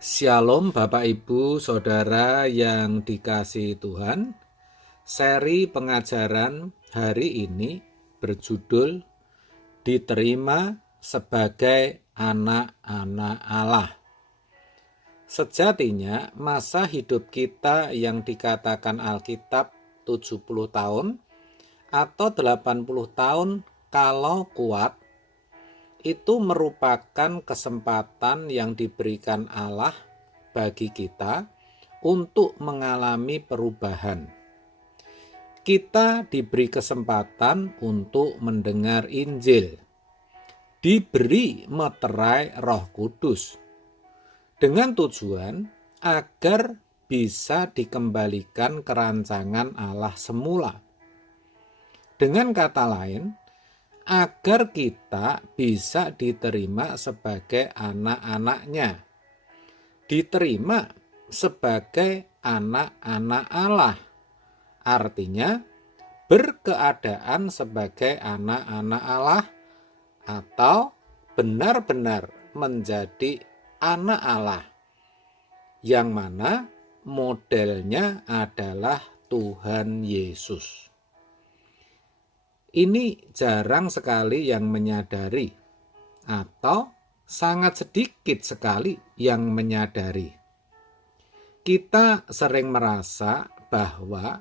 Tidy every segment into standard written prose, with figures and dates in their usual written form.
Shalom Bapak Ibu Saudara yang dikasihi Tuhan. Seri pengajaran hari ini berjudul Diterima sebagai anak-anak Allah. Sejatinya masa hidup kita yang dikatakan Alkitab 70 tahun atau 80 tahun kalau kuat, itu merupakan kesempatan yang diberikan Allah bagi kita untuk mengalami perubahan. Kita diberi kesempatan untuk mendengar Injil, diberi meterai Roh Kudus, dengan tujuan agar bisa dikembalikan ke rancangan Allah semula. Dengan kata lain, agar kita bisa diterima sebagai anak-anaknya, diterima sebagai anak-anak Allah, artinya berkeadaan sebagai anak-anak Allah atau benar-benar menjadi anak Allah, yang mana modelnya adalah Tuhan Yesus. Ini jarang sekali yang menyadari, atau sangat sedikit sekali yang menyadari. Kita sering merasa bahwa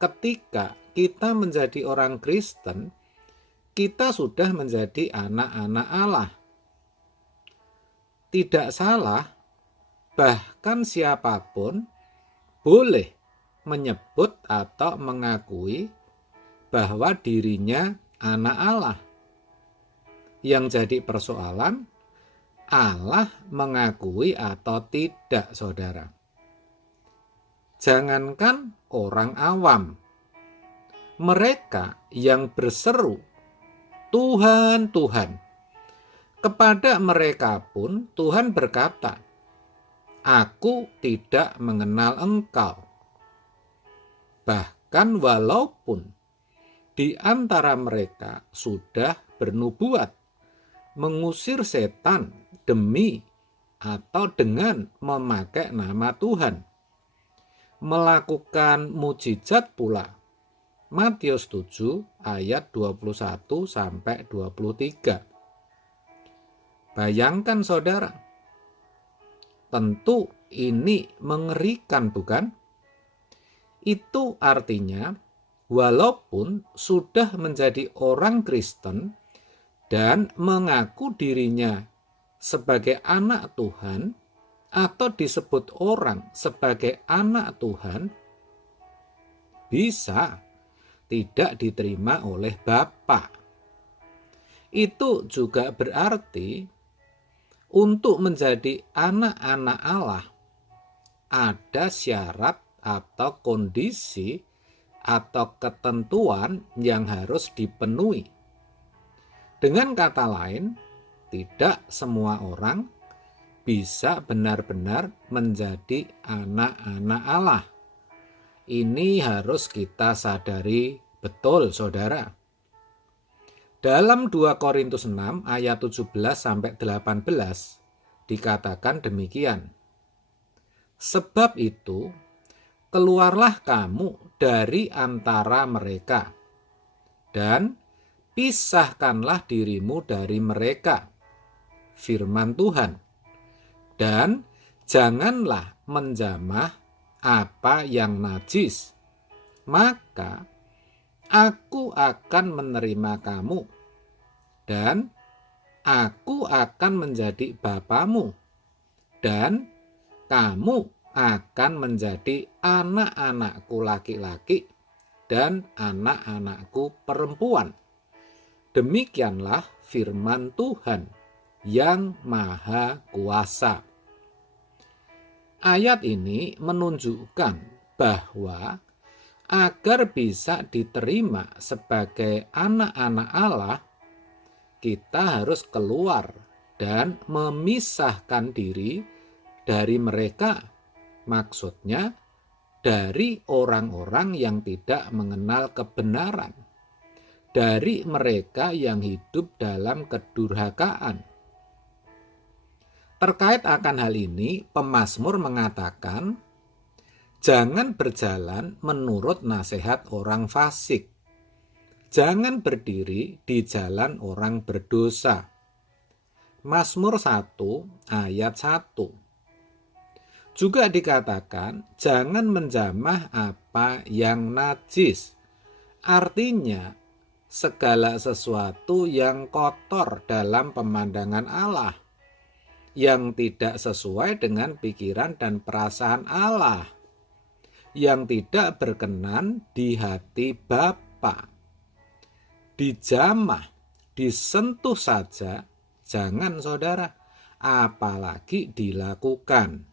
ketika kita menjadi orang Kristen, kita sudah menjadi anak-anak Allah. Tidak salah, bahkan siapapun boleh menyebut atau mengakui bahwa dirinya anak Allah. Yang jadi persoalan, Allah mengakui atau tidak, saudara. Jangankan orang awam, mereka yang berseru, Tuhan, Tuhan, kepada mereka pun Tuhan berkata, Aku tidak mengenal engkau. Bahkan walaupun di antara mereka sudah bernubuat, mengusir setan demi atau dengan memakai nama Tuhan, melakukan mujizat pula. Matius 7 ayat 21 sampai 23. Bayangkan saudara, tentu ini mengerikan, bukan? Itu artinya walaupun sudah menjadi orang Kristen dan mengaku dirinya sebagai anak Tuhan atau disebut orang sebagai anak Tuhan, bisa tidak diterima oleh Bapa. Itu juga berarti untuk menjadi anak-anak Allah ada syarat atau kondisi atau ketentuan yang harus dipenuhi. Dengan kata lain, tidak semua orang bisa benar-benar menjadi anak-anak Allah. Ini harus kita sadari betul, saudara. Dalam 2 Korintus 6 ayat 17 sampai 18 dikatakan demikian. Sebab itu, keluarlah kamu dari antara mereka, dan pisahkanlah dirimu dari mereka, firman Tuhan, dan janganlah menjamah apa yang najis, maka aku akan menerima kamu, dan aku akan menjadi bapamu, dan kamu akan menjadi anak-anakku laki-laki dan anak-anakku perempuan. Demikianlah firman Tuhan yang Maha Kuasa. Ayat ini menunjukkan bahwa agar bisa diterima sebagai anak-anak Allah, kita harus keluar dan memisahkan diri dari mereka. Maksudnya dari orang-orang yang tidak mengenal kebenaran, dari mereka yang hidup dalam kedurhakaan. Terkait akan hal ini, pemazmur mengatakan, jangan berjalan menurut nasihat orang fasik. Jangan berdiri di jalan orang berdosa. Mazmur 1 ayat 1. Juga dikatakan, jangan menjamah apa yang najis. Artinya, segala sesuatu yang kotor dalam pemandangan Allah, yang tidak sesuai dengan pikiran dan perasaan Allah, yang tidak berkenan di hati Bapa. Dijamah, disentuh saja, jangan saudara, apalagi dilakukan.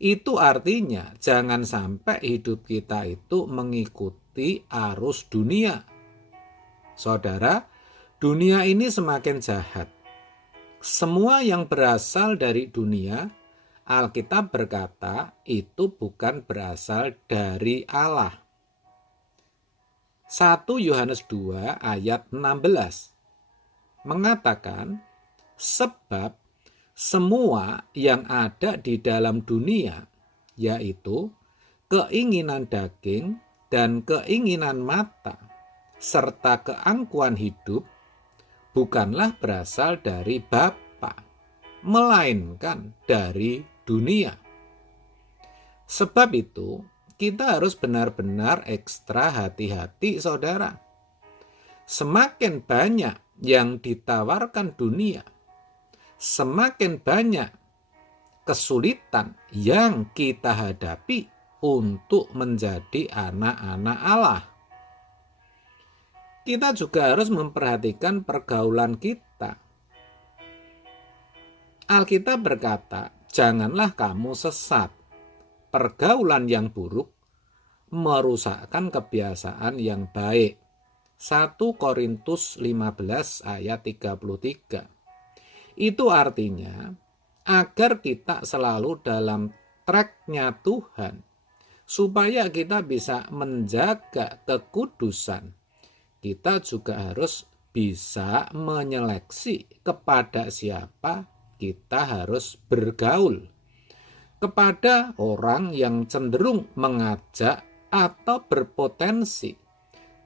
Itu artinya jangan sampai hidup kita itu mengikuti arus dunia. Saudara, dunia ini semakin jahat. Semua yang berasal dari dunia, Alkitab berkata, itu bukan berasal dari Allah. 1 Yohanes 2 ayat 16 mengatakan, sebab semua yang ada di dalam dunia, yaitu keinginan daging dan keinginan mata, serta keangkuhan hidup, bukanlah berasal dari Bapa, melainkan dari dunia. Sebab itu, kita harus benar-benar ekstra hati-hati, saudara. Semakin banyak yang ditawarkan dunia, semakin banyak kesulitan yang kita hadapi untuk menjadi anak-anak Allah. Kita juga harus memperhatikan pergaulan kita. Alkitab berkata, janganlah kamu sesat. Pergaulan yang buruk merusakkan kebiasaan yang baik. 1 Korintus 15 ayat 33. Itu artinya, agar kita selalu dalam tracknya Tuhan, supaya kita bisa menjaga kekudusan, kita juga harus bisa menyeleksi kepada siapa kita harus bergaul. Kepada orang yang cenderung mengajak atau berpotensi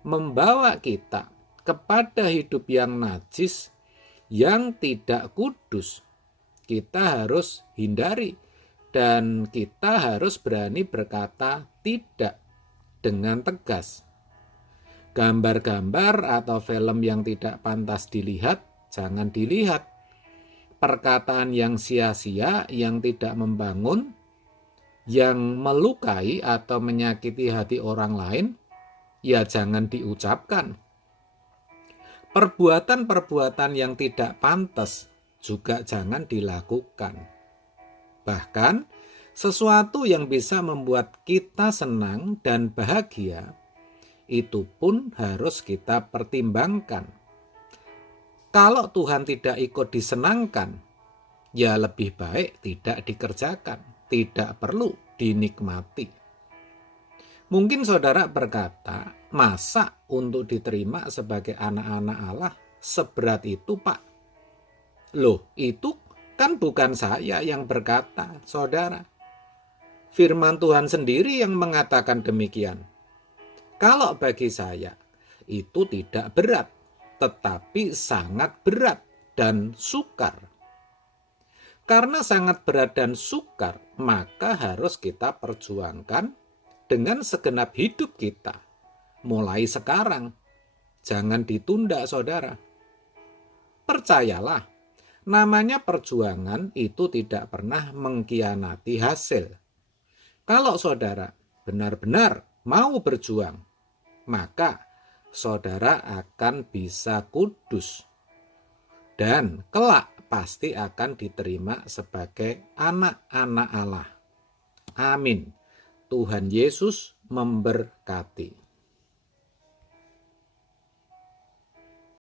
membawa kita kepada hidup yang najis, yang tidak kudus, kita harus hindari dan kita harus berani berkata tidak dengan tegas. Gambar-gambar atau film yang tidak pantas dilihat, jangan dilihat. Perkataan yang sia-sia, yang tidak membangun, yang melukai atau menyakiti hati orang lain, ya jangan diucapkan. Perbuatan-perbuatan yang tidak pantas juga jangan dilakukan. Bahkan, sesuatu yang bisa membuat kita senang dan bahagia, itu pun harus kita pertimbangkan. Kalau Tuhan tidak ikut disenangkan, ya lebih baik tidak dikerjakan, tidak perlu dinikmati. Mungkin saudara berkata, masa untuk diterima sebagai anak-anak Allah seberat itu, Pak? Loh, itu kan bukan saya yang berkata, saudara. Firman Tuhan sendiri yang mengatakan demikian. Kalau bagi saya, itu tidak berat, tetapi sangat berat dan sukar. Karena sangat berat dan sukar, maka harus kita perjuangkan dengan segenap hidup kita. Mulai sekarang, jangan ditunda, saudara. Percayalah, namanya perjuangan itu tidak pernah mengkhianati hasil. Kalau saudara benar-benar mau berjuang, maka saudara akan bisa kudus dan kelak pasti akan diterima sebagai anak-anak Allah. Amin. Tuhan Yesus memberkati.